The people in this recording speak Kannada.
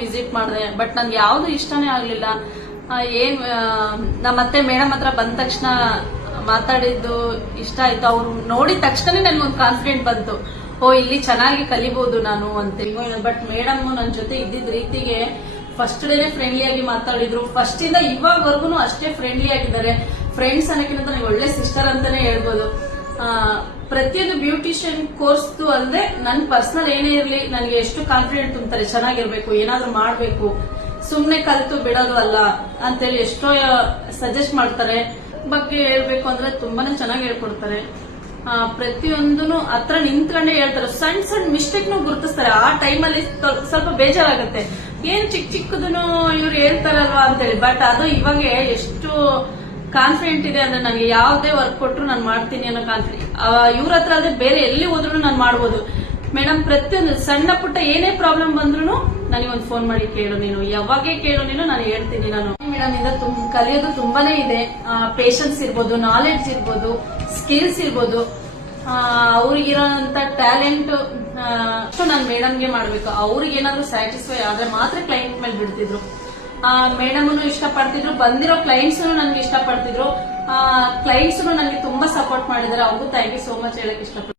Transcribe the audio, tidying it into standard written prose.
ವಿಸಿಟ್ ಮಾಡಿದೆ. ಬಟ್ ನನ್ಗೆ ಯಾವ್ದು ಇಷ್ಟನೇ ಆಗ್ಲಿಲ್ಲ. ನಮ್ಮತ್ತೆ ಮೇಡಮ್ ಹತ್ರ ಬಂದ ತಕ್ಷಣ ಮಾತಾಡಿದ್ದು ಇಷ್ಟ ಆಯ್ತು. ಅವ್ರು ನೋಡಿದ ತಕ್ಷಣ ನನ್ಗೊಂದು ಕಾನ್ಫಿಡೆಂಟ್ ಬಂತು, ಇಲ್ಲಿ ಚೆನ್ನಾಗಿ ಕಲಿಬಹುದು ನಾನು ಅಂತ. ಬಟ್ ಮೇಡಮ್ ನನ್ನ ಜೊತೆ ಇದ್ದಿದ್ ರೀತಿಗೆ ಫಸ್ಟ್ ಡೇನೆ ಫ್ರೆಂಡ್ಲಿ ಆಗಿ ಮಾತಾಡಿದ್ರು. ಫಸ್ಟ್ ಇಂದ ಇವಾಗವರೆಗೂ ಅಷ್ಟೇ ಫ್ರೆಂಡ್ಲಿ ಆಗಿದ್ದಾರೆ. ಫ್ರೆಂಡ್ಸ್ ಅನ್ನೋಕ್ಕಿಂತ ನನಗೆ ಒಳ್ಳೆ ಸಿಸ್ಟರ್ ಅಂತಾನೆ ಹೇಳ್ಬೋದು. ಪ್ರತಿಯೊಂದು ಬ್ಯೂಟಿಷಿಯನ್ ಕೋರ್ಸ್ ಅಲ್ಲದೆ ನನ್ ಪರ್ಸನಲ್ ಏನೇ ಇರ್ಲಿ ನನಗೆ ಎಷ್ಟು ಕಾನ್ಫಿಡೆಂಟ್ ತುಂಬ್ತಾರೆ, ಚೆನ್ನಾಗಿರ್ಬೇಕು, ಏನಾದ್ರೂ ಮಾಡ್ಬೇಕು, ಸುಮ್ನೆ ಕಲಿತು ಬಿಡೋದು ಅಲ್ಲ ಅಂತೇಳಿ ಎಷ್ಟೋ ಸಜೆಸ್ಟ್ ಮಾಡ್ತಾರೆ. ಬಗ್ಗೆ ಹೇಳ್ಬೇಕು ಅಂದ್ರೆ ತುಂಬಾನೇ ಚೆನ್ನಾಗಿ ಹೇಳ್ಕೊಡ್ತಾರೆ. ಪ್ರತಿಯೊಂದನು ಹತ್ರ ನಿಂತ್ಕೊಂಡೇ ಹೇಳ್ತಾರೆ. ಸಣ್ಣ ಸಣ್ಣ ಮಿಸ್ಟೇಕ್ ನು ಗುರುತಿಸ್ತಾರೆ. ಆ ಟೈಮಲ್ಲಿ ಸ್ವಲ್ಪ ಬೇಜಾರಾಗುತ್ತೆ, ಏನ್ ಚಿಕ್ಕ ಚಿಕ್ಕದನ್ನು ಇವ್ರು ಹೇಳ್ತಾರಲ್ವಾ ಅಂತೇಳಿ. ಬಟ್ ಅದು ಇವಾಗ ಎಷ್ಟು ಕಾನ್ಫಿಡೆಂಟ್ ಇದೆ ಅಂದ್ರೆ ನನಗೆ ಯಾವುದೇ ವರ್ಕ್ ಕೊಟ್ರು ನಾನು ಮಾಡ್ತೀನಿ ಅನ್ನೋ ಕಾನ್ಫಿಡೆಂಟ್ ಇವ್ರ ಹತ್ರ ಅಲ್ಲದೆ ಬೇರೆ ಎಲ್ಲಿ ಹೋದ್ರು ನಾನು ಮಾಡ್ಬೋದು. ಮೇಡಮ್ ಪ್ರತಿಯೊಂದು ಸಣ್ಣ ಪುಟ್ಟ ಏನೇ ಪ್ರಾಬ್ಲಮ್ ಬಂದ್ರು ನನಗೊಂದು ಫೋನ್ ಮಾಡಿ ಕೇಳು, ನೀನು ಯಾವಾಗೇ ಕೇಳು, ನಾನು ಹೇಳ್ತೀನಿ. ನಾನು ಮೇಡಮ್ ಇಂದ ಕಲಿಯೋದು ತುಂಬಾನೇ ಇದೆ. ಪೇಷನ್ಸ್ ಇರ್ಬೋದು, ನಾಲೆಡ್ಜ್ ಇರ್ಬೋದು, ಸ್ಕಿಲ್ಸ್ ಇರ್ಬೋದು, ಅವ್ರಿಗಿರೋಂತ ಟ್ಯಾಲೆಂಟ್ ನಾನು ಮೇಡಮ್ಗೆ ಮಾಡ್ಬೇಕು. ಅವ್ರಿಗೆ ಏನಾದ್ರು ಸ್ಯಾಟಿಸ್ಫೈ ಆದ್ರೆ ಮಾತ್ರ ಕ್ಲೈಂಟ್ ಮೇಲೆ ಬಿಡ್ತಿದ್ರು. ಮೇಡಮ್ ಇಷ್ಟಪಡ್ತಿದ್ರು, ಬಂದಿರೋ ಕ್ಲೈಂಟ್ಸ್ ನನ್ಗೆ ಇಷ್ಟಪಡ್ತಿದ್ರು. ಕ್ಲೈಂಟ್ಸ್ ನನಗೆ ತುಂಬಾ ಸಪೋರ್ಟ್ ಮಾಡಿದ್ದಾರೆ. ಅವ್ರಿಗೂ ಥ್ಯಾಂಕ್ ಯು ಸೋ ಮಚ್ ಹೇಳಕ್ ಇಷ್ಟಪಡ್ತೀನಿ.